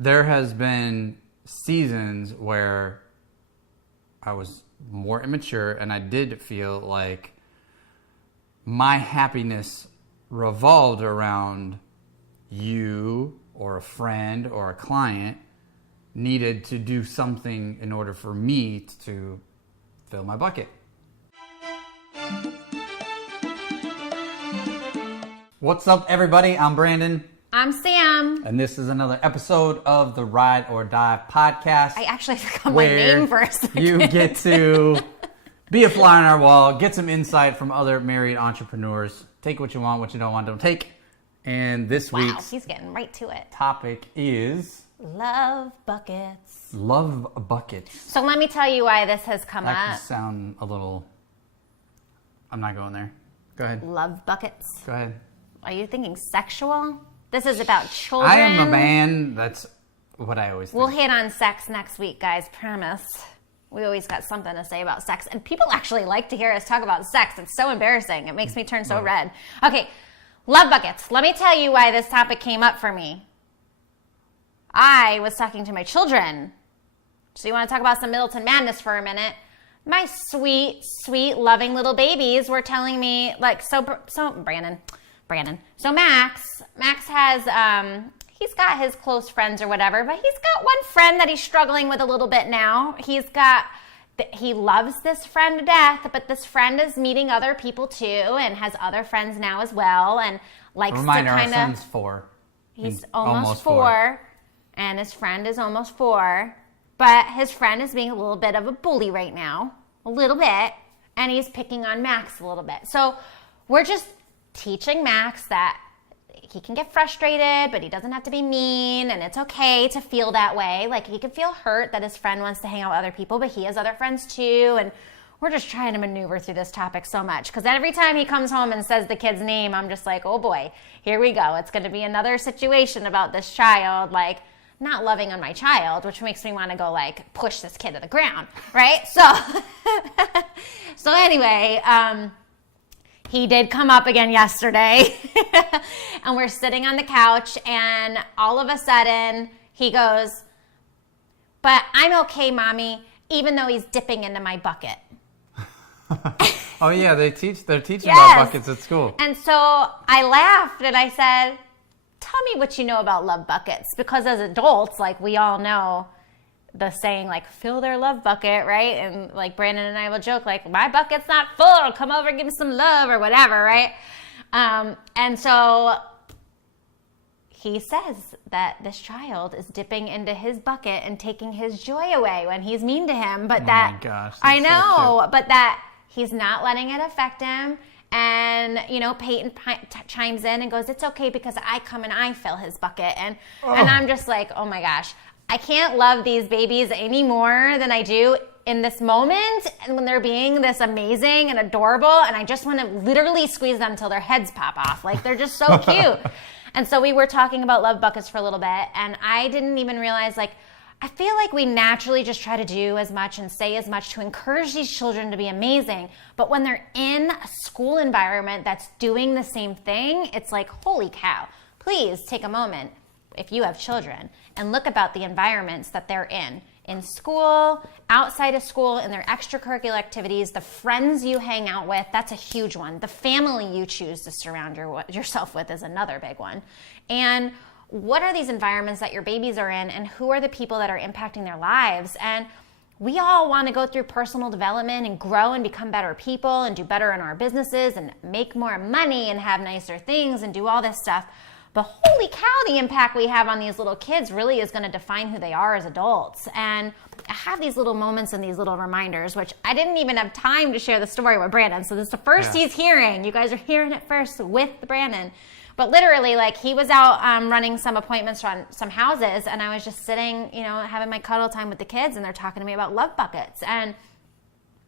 there has been seasons where I was more immature and I did feel like my happiness revolved around you or a friend or a client needed to do something in order for me to fill my bucket. What's up, everybody? I'm Brandon. I'm Sam. And this is another episode of the Ride or Die podcast. I actually forgot my name for a second. You get to be a fly on our wall, get some insight from other married entrepreneurs. Take what you want, what you don't want, don't take. And this week's he's getting right to it. Topic is love buckets. Love buckets. So let me tell you why this has come That up. could sound a little... I'm not going there. Go ahead. Love buckets. Go ahead. Are you thinking sexual? This is about children. I am a man. That's what I always think. We'll hit on sex next week, guys. Promise. We always got something to say about sex. And people actually like to hear us talk about sex. It's so embarrassing. It makes me turn so red. Okay, love buckets. Let me tell you why this topic came up for me. I was talking to my children. So you want to talk about some Middleton madness for a minute? My sweet, sweet, loving little babies were telling me, like, so Brandon. So Max has, he's got his close friends or whatever, but he's got one friend that he's struggling with a little bit now. He loves this friend to death, but this friend is meeting other people too and has other friends now as well and likes to kind of... Our son's 4. He's almost 4, and his friend is almost 4, but his friend is being a little bit of a bully right now, a little bit, and he's picking on Max a little bit. So we're just teaching Max that he can get frustrated, but he doesn't have to be mean, and it's okay to feel that way. Like, he can feel hurt that his friend wants to hang out with other people, but he has other friends too, and we're just trying to maneuver through this topic so much, because every time he comes home and says the kid's name, I'm just like, oh boy, here we go. It's going to be another situation about this child, like, not loving on my child, which makes me want to go, like, push this kid to the ground, right? So anyway, he did come up again yesterday, and we're sitting on the couch, and all of a sudden, he goes, but I'm okay, Mommy, even though he's dipping into my bucket. Oh, yeah, they're teaching Yes. about buckets at school. And so I laughed, and I said, tell me what you know about love buckets, because as adults, like, we all know the saying, like, fill their love bucket, right? And, like, Brandon and I will joke, like, my bucket's not full, come over and give me some love or whatever, right? And so he says that this child is dipping into his bucket and taking his joy away when he's mean to him, but my gosh, I know, so but that he's not letting it affect him. And, you know, Peyton chimes in and goes, it's okay because I come and I fill his bucket. And I'm just like, oh my gosh, I can't love these babies any more than I do in this moment and when they're being this amazing and adorable. And I just want to literally squeeze them till their heads pop off. Like, they're just so cute. And so we were talking about love buckets for a little bit. And I didn't even realize, like, I feel like we naturally just try to do as much and say as much to encourage these children to be amazing. But when they're in a school environment that's doing the same thing, it's like, holy cow, please take a moment, if you have children, and look about the environments that they're in school, outside of school, in their extracurricular activities, the friends you hang out with, that's a huge one. The family you choose to surround yourself with is another big one. And what are these environments that your babies are in, and who are the people that are impacting their lives? And we all want to go through personal development and grow and become better people and do better in our businesses and make more money and have nicer things and do all this stuff. But holy cow, the impact we have on these little kids really is going to define who they are as adults. And I have these little moments and these little reminders, which I didn't even have time to share the story with Brandon. So this is the first he's hearing. You guys are hearing it first with Brandon. But literally, like, he was out running some appointments on some houses, and I was just sitting, you know, having my cuddle time with the kids, and they're talking to me about love buckets. And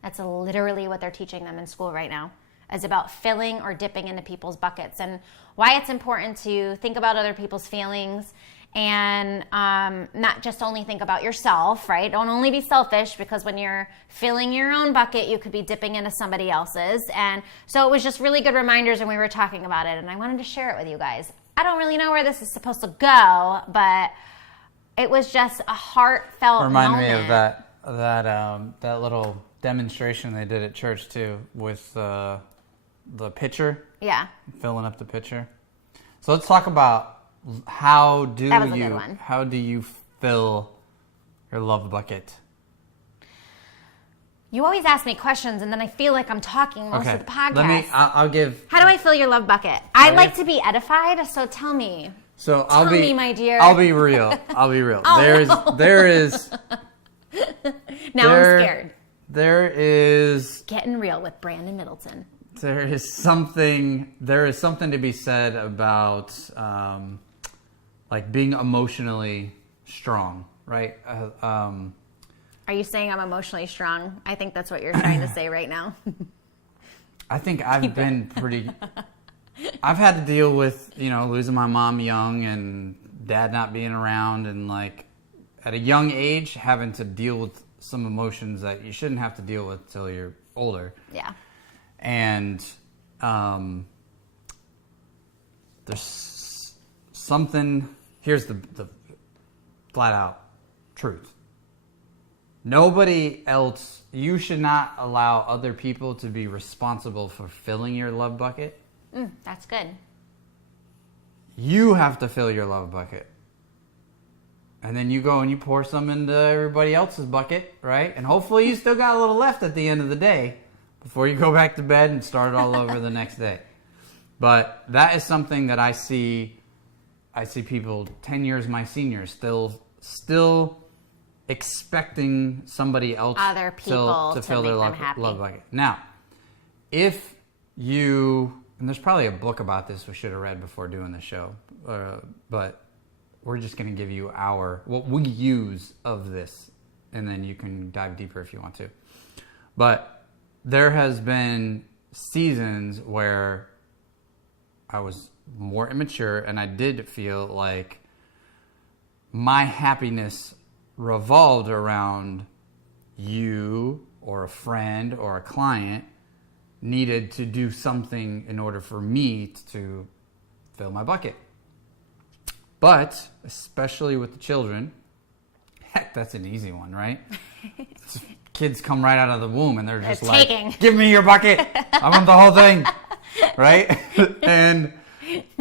that's literally what they're teaching them in school right now, is about filling or dipping into people's buckets and why it's important to think about other people's feelings and not just only think about yourself, right? Don't only be selfish, because when you're filling your own bucket, you could be dipping into somebody else's. And so it was just really good reminders when we were talking about it, and I wanted to share it with you guys. I don't really know where this is supposed to go, but It was just a heartfelt Remind moment. me of that little demonstration they did at church too, with the pitcher. Yeah. Filling up the pitcher. So let's talk about how do you fill your love bucket? You always ask me questions, and then I feel like I'm talking most of the podcast. I'll give. How do I fill your love bucket? I like to be edified, so tell me. So tell me, my dear. I'll be real. Oh, there is. Now I'm scared. There is. Getting real with Brandon Middleton. There is something to be said about like being emotionally strong, right? Are you saying I'm emotionally strong? I think that's what you're trying to say right now. I think I've been pretty. I've had to deal with, losing my mom young and dad not being around, and like at a young age having to deal with some emotions that you shouldn't have to deal with till you're older. Yeah. And there's something. Here's the flat out truth. Nobody else. You should not allow other people to be responsible for filling your love bucket. That's good. You have to fill your love bucket. And then you go and you pour some into everybody else's bucket, right? And hopefully you still got a little left at the end of the day before you go back to bed and start all over the next day. But that is something that I see people 10 years my seniors still expecting somebody else other people to fill their love bucket. Now, if you, and there's probably a book about this we should have read before doing the show, but we're just going to give you what we use of this, and then you can dive deeper if you want to. But there has been seasons where I was more immature, and I did feel like my happiness revolved around you or a friend or a client needed to do something in order for me to fill my bucket. But, especially with the children, heck, that's an easy one, right? Kids come right out of the womb and they're just like, give me your bucket. I want the whole thing, right?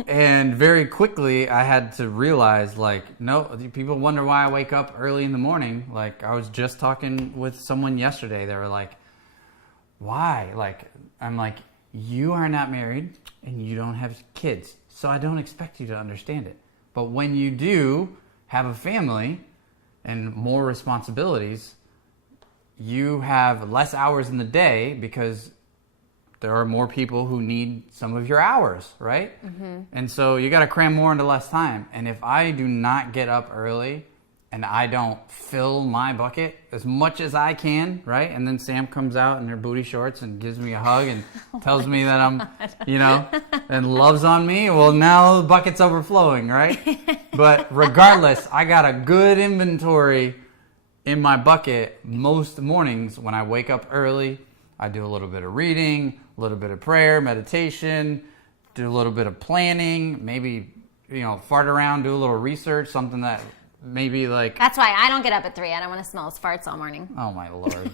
And very quickly I had to realize, like, no, people wonder why I wake up early in the morning. Like, I was just talking with someone yesterday. They were like, why? Like, I'm like, you are not married and you don't have kids, so I don't expect you to understand it. But when you do have a family and more responsibilities, you have less hours in the day because there are more people who need some of your hours, right? Mm-hmm. And so you got to cram more into less time. And if I do not get up early and I don't fill my bucket as much as I can, right? And then Sam comes out in her booty shorts and gives me a hug and tells me that I'm, and loves on me. Well, now the bucket's overflowing, right? But regardless, I got a good inventory in my bucket most mornings when I wake up early. I do a little bit of reading, a little bit of prayer, meditation, do a little bit of planning, maybe, fart around, do a little research, something that maybe like... That's why I don't get up at 3. I don't want to smell his farts all morning. Oh, my Lord.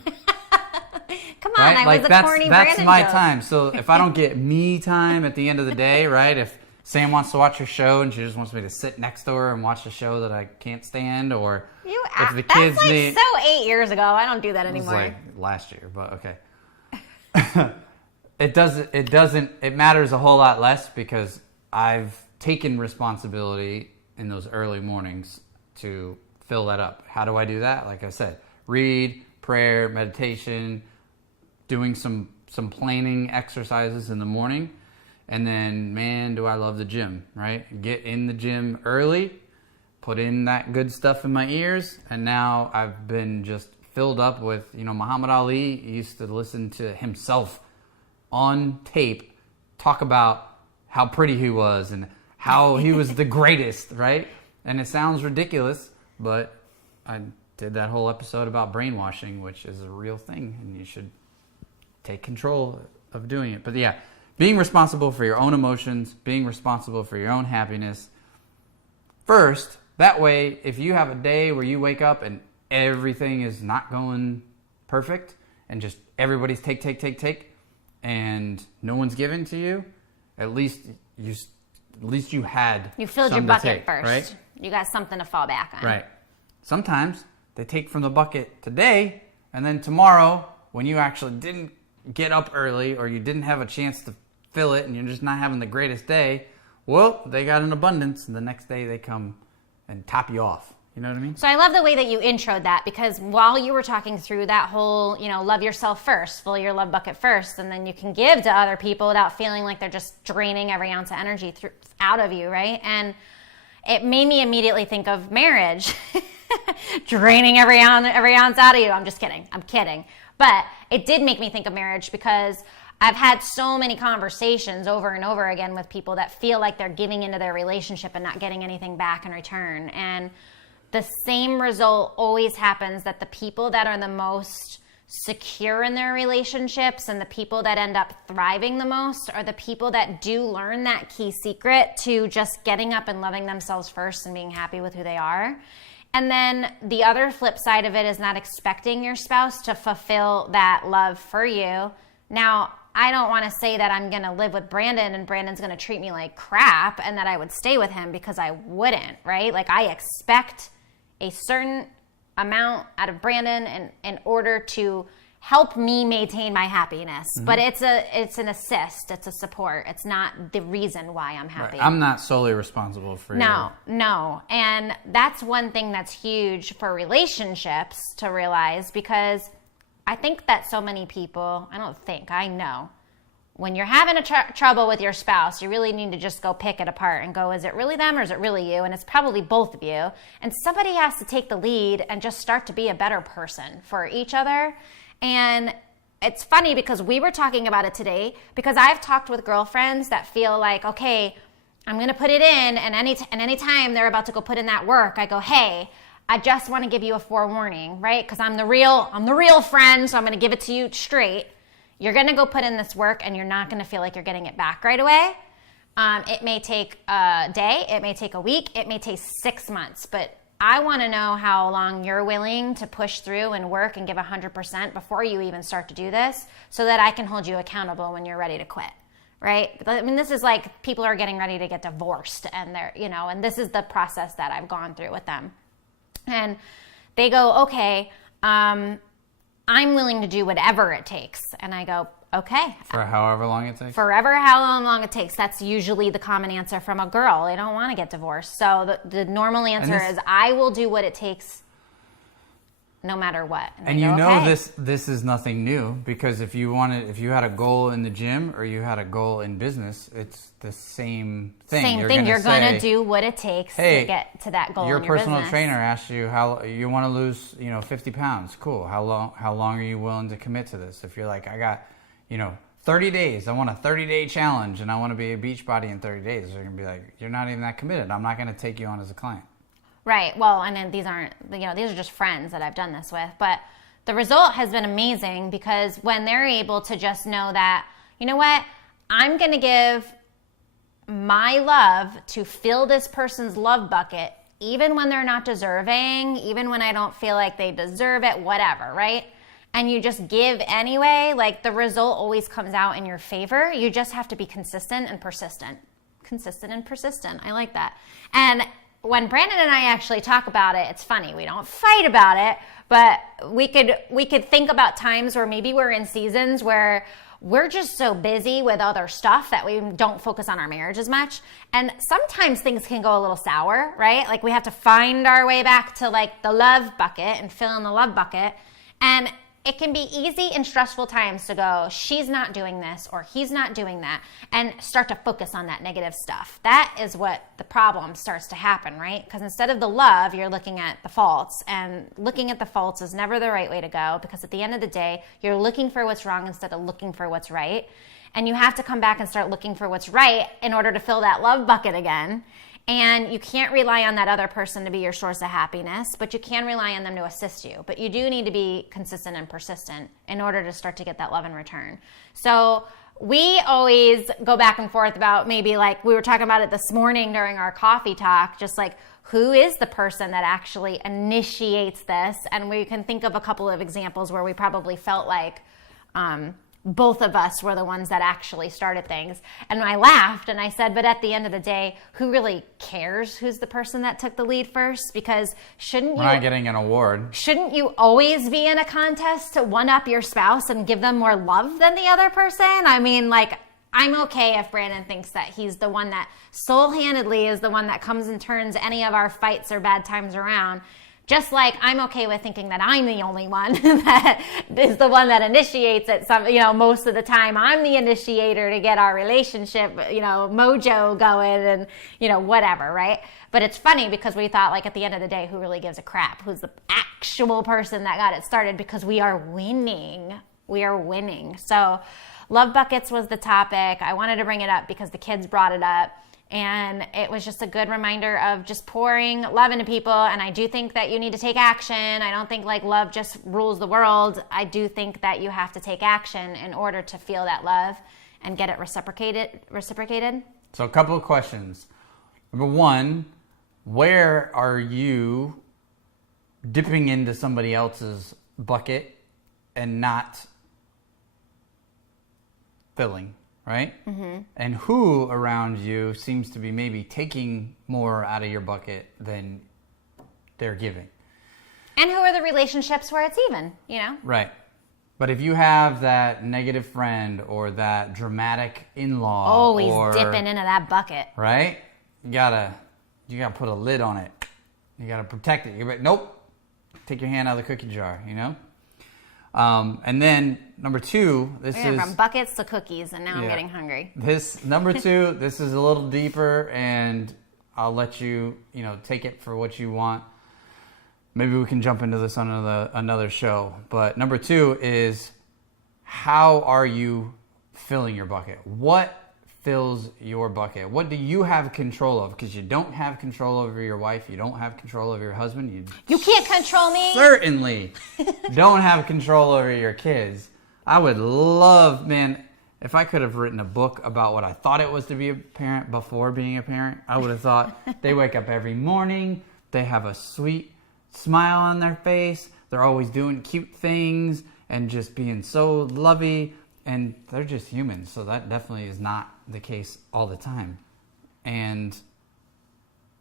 Come on, right? I was a corny That's Brandon my joke. time. So if I don't get me time at the end of the day, right? If Sam wants to watch her show and she just wants me to sit next to her and watch a show that I can't stand, or if the kids that's like so 8 years ago. I don't do that anymore. It was like last year, but okay. It matters a whole lot less because I've taken responsibility in those early mornings to fill that up. How do I do that? Like I said, read, prayer, meditation, doing some planning exercises in the morning. And then, man, do I love the gym, right? Get in the gym early, put in that good stuff in my ears, and now I've been just filled up with, Muhammad Ali used to listen to himself on tape talk about how pretty he was and how he was the greatest, right? And it sounds ridiculous, but I did that whole episode about brainwashing, which is a real thing, and you should take control of doing it. But yeah, being responsible for your own emotions, being responsible for your own happiness. First, That way, if you have a day where you wake up and everything is not going perfect and just everybody's take, and no one's giving to you, at least you had you filled your some to bucket take, first. right? You got something to fall back on. Right. Sometimes they take from the bucket today, and then tomorrow, when you actually didn't get up early or you didn't have a chance to fill it and you're just not having the greatest day, well, they got an abundance, and the next day they come and top you off. You know what I mean? So I love the way that you introed that, because while you were talking through that whole, love yourself first, fill your love bucket first, and then you can give to other people without feeling like they're just draining every ounce of energy out of you, right? And it made me immediately think of marriage. Draining every ounce out of you. I'm just kidding. I'm kidding. But it did make me think of marriage, because I've had so many conversations over and over again with people that feel like they're giving into their relationship and not getting anything back in return. And the same result always happens, that the people that are the most secure in their relationships and the people that end up thriving the most are the people that do learn that key secret to just getting up and loving themselves first and being happy with who they are. And then the other flip side of it is not expecting your spouse to fulfill that love for you. Now, I don't want to say that I'm going to live with Brandon and Brandon's going to treat me like crap and that I would stay with him, because I wouldn't, right? Like, I expect a certain amount out of Brandon in order to help me maintain my happiness. Mm-hmm. But it's an assist, it's a support. It's not the reason why I'm happy. Right. I'm not solely responsible for No. And that's one thing that's huge for relationships to realize, because I think that so many people, I know, when you're having trouble with your spouse, you really need to just go pick it apart and go, is it really them or is it really you? And it's probably both of you. And somebody has to take the lead and just start to be a better person for each other. And it's funny, because we were talking about it today, because I've talked with girlfriends that feel like, okay, I'm going to put it in, and anytime they're about to go put in that work, I go, hey, I just want to give you a forewarning, right? Because I'm the real friend, so I'm going to give it to you straight. You're going to go put in this work, and you're not going to feel like you're getting it back right away. It may take a day, it may take a week, it may take 6 months, but I want to know how long you're willing to push through and work and give 100% before you even start to do this, so that I can hold you accountable when you're ready to quit, right? I mean, this is like people are getting ready to get divorced, and they're, and this is the process that I've gone through with them. And they go, okay, I'm willing to do whatever it takes. And I go, okay. For however long it takes? Forever, how long it takes. That's usually the common answer from a girl. They don't want to get divorced. So the normal answer is, I will do what it takes no matter what. And you know, okay. This is nothing new, because if you had a goal in the gym or you had a goal in business, it's the same thing. You're going to do what it takes to get to that goal in your business. Your personal trainer asks you how you want to lose, 50 pounds. Cool. How long are you willing to commit to this? If you're like, I got, 30 days. I want a 30-day challenge, and I want to be a beach body in 30 days. They're going to be like, you're not even that committed. I'm not going to take you on as a client. Right. Well, and then these aren't, these are just friends that I've done this with. But the result has been amazing, because when they're able to just know that, you know what, I'm going to give my love to fill this person's love bucket, even when they're not deserving, even when I don't feel like they deserve it, whatever, right? And you just give anyway, like, the result always comes out in your favor. You just have to be consistent and persistent. Consistent and persistent. I like that. And when Brandon and I actually talk about it, it's funny. We don't fight about it, but we could think about times where maybe we're in seasons where we're just so busy with other stuff that we don't focus on our marriage as much. And sometimes things can go a little sour, right? Like, we have to find our way back to, like, the love bucket and fill in the love bucket. And it can be easy in stressful times to go, she's not doing this or he's not doing that, and start to focus on that negative stuff. That is what the problem starts to happen, right? Because instead of the love, you're looking at the faults, and looking at the faults is never the right way to go, because at the end of the day, you're looking for what's wrong instead of looking for what's right. And you have to come back and start looking for what's right in order to fill that love bucket again. And you can't rely on that other person to be your source of happiness, but you can rely on them to assist you. But you do need to be consistent and persistent in order to start to get that love in return. So we always go back and forth about, maybe like we were talking about it this morning during our coffee talk, just like, who is the person that actually initiates this? And we can think of a couple of examples where we probably felt like both of us were the ones that actually started things. And I laughed and I said, but at the end of the day, who really cares who's the person that took the lead first? Because we're not getting an award. Shouldn't you always be in a contest to one up your spouse and give them more love than the other person? I mean, like, I'm okay if Brandon thinks that he's the one that soul-handedly is the one that comes and turns any of our fights or bad times around. Just like I'm okay with thinking that I'm the only one that is the one that initiates it. Most of the time I'm the initiator to get our relationship, mojo going and, whatever, right? But it's funny because we thought, like, at the end of the day, who really gives a crap? Who's the actual person that got it started? Because we are winning. We are winning. So love buckets was the topic. I wanted to bring it up because the kids brought it up. And it was just a good reminder of just pouring love into people. And I do think that you need to take action. I don't think like love just rules the world. I do think that you have to take action in order to feel that love and get it reciprocated. So a couple of questions. Number one, where are you dipping into somebody else's bucket and not filling? Right? Mm-hmm. And who around you seems to be maybe taking more out of your bucket than they're giving? And who are the relationships where it's even, Right. But if you have that negative friend or that dramatic in-law, always dipping into that bucket, right? You gotta put a lid on it. You gotta protect it. You're like, nope. Take your hand out of the cookie jar, And then number two, this is from buckets to cookies, and now I'm getting hungry. This number two, this is a little deeper, and I'll let you, take it for what you want. Maybe we can jump into this on another show. But number two is, how are you filling your bucket? What fills your bucket? What do you have control of? Because you don't have control over your wife. You don't have control over your husband. You can't control me. Certainly don't have control over your kids. I would love, man, if I could have written a book about what I thought it was to be a parent before being a parent, I would have thought they wake up every morning. They have a sweet smile on their face. They're always doing cute things and just being so lovey. And they're just humans, so that definitely is not the case all the time. And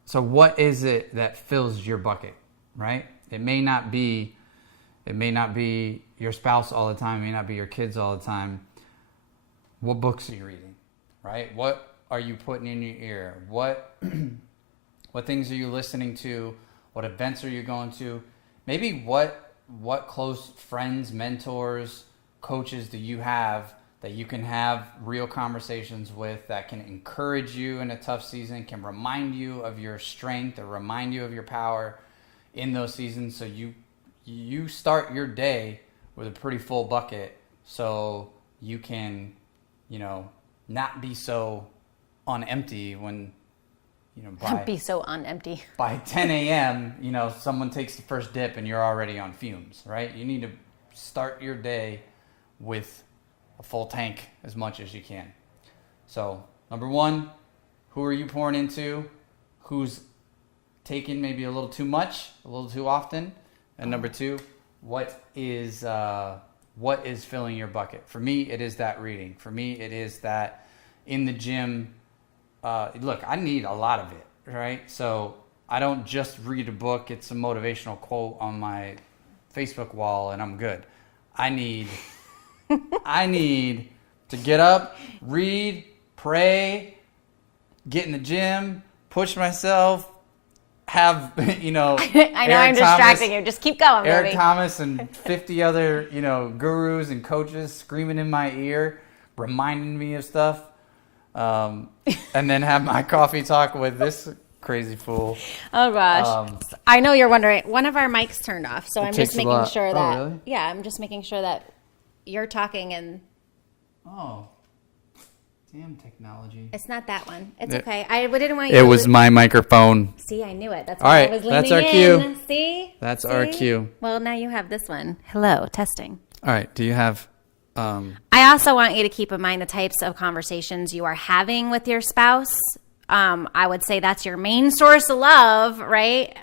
so what is it that fills your bucket, right? It may not be your spouse all the time. It may not be your kids all the time. What books are you reading, right? What are you putting in your ear? What things are you listening to? What events are you going to? Maybe what close friends, mentors, coaches do you have that you can have real conversations with, that can encourage you in a tough season, can remind you of your strength or remind you of your power in those seasons, so you start your day with a pretty full bucket, so you can, not be so on empty when, be so on empty. By 10 a.m., someone takes the first dip and you're already on fumes, right? You need to start your day with a full tank as much as you can. So, number one, who are you pouring into? Who's taking maybe a little too much, a little too often? And number two, what is filling your bucket? For me, it is that reading. For me, it is that in the gym. Look, I need a lot of it, right? So I don't just read a book. It's a motivational quote on my Facebook wall and I'm good. I need to get up, read, pray, get in the gym, push myself, have, I know I'm distracting you. Just keep going, Eric baby. Thomas and 50 other, gurus and coaches screaming in my ear, reminding me of stuff. And then have my coffee talk with this crazy fool. Oh gosh. I know you're wondering. One of our mics turned off, so I'm just making sure that. Oh, really? Yeah, I'm just making sure that you're talking and. Oh. Damn technology. It's not that one. It's okay. I didn't want you. It was my microphone. See, I knew it. That's why I was leaning in. That's our cue. See? That's our cue. Well, now you have this one. Hello, testing. All right. Do you have? I also want you to keep in mind the types of conversations you are having with your spouse I would say that's your main source of love, right?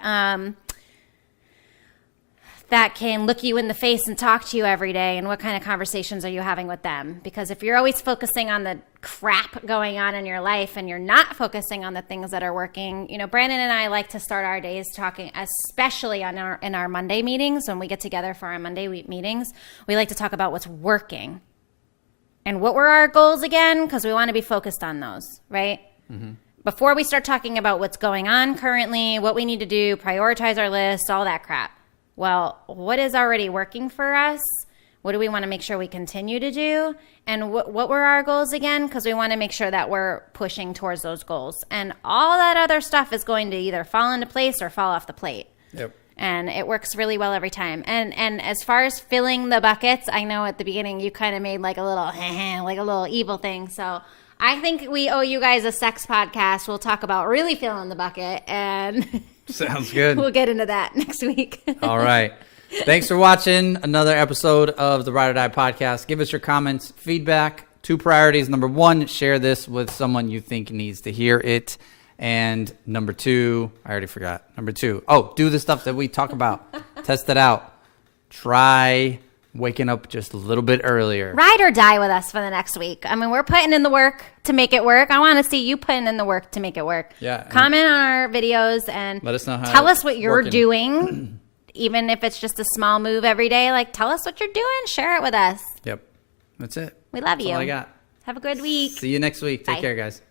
That can look you in the face and talk to you every day, and what kind of conversations are you having with them? Because if you're always focusing on the crap going on in your life and you're not focusing on the things that are working, Brandon and I like to start our days talking, especially in our Monday meetings, when we get together for our Monday meetings, we like to talk about what's working. And what were our goals again? Because we want to be focused on those, right? Mm-hmm. Before we start talking about what's going on currently, what we need to do, prioritize our list, all that crap. Well, what is already working for us? What do we want to make sure we continue to do? And what were our goals again? Because we want to make sure that we're pushing towards those goals. And all that other stuff is going to either fall into place or fall off the plate. Yep. And it works really well every time. And as far as filling the buckets, I know at the beginning you kind of made like a little evil thing. So I think we owe you guys a sex podcast. We'll talk about really filling the bucket, and sounds good. We'll get into that next week. All right. Thanks for watching another episode of the Ride or Die podcast. Give us your comments, feedback. 2 priorities. Number 1, share this with someone you think needs to hear it. And number 2, I already forgot. Number 2, do the stuff that we talk about. Test it out. Try waking up just a little bit earlier. Ride or die with us for the next week. I mean, we're putting in the work to make it work. I want to see you putting in the work to make it work. Yeah. Comment on our videos and let us know how tell us what you're doing. Even if it's just a small move every day, like tell us what you're doing. Share it with us. Yep. That's it. We love That's you. all I got. Have a good week. See you next week. Take care, guys.